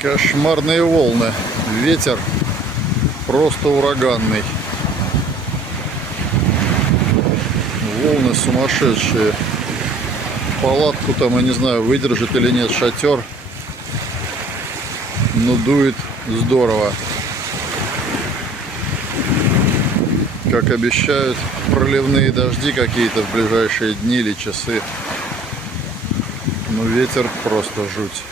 Кошмарные волны. Ветер просто ураганный. Волны сумасшедшие. Палатку там, я не знаю, выдержит или нет шатер. Но дует здорово. Как обещают, проливные дожди какие-то в ближайшие дни или часы. Но ветер просто жуть.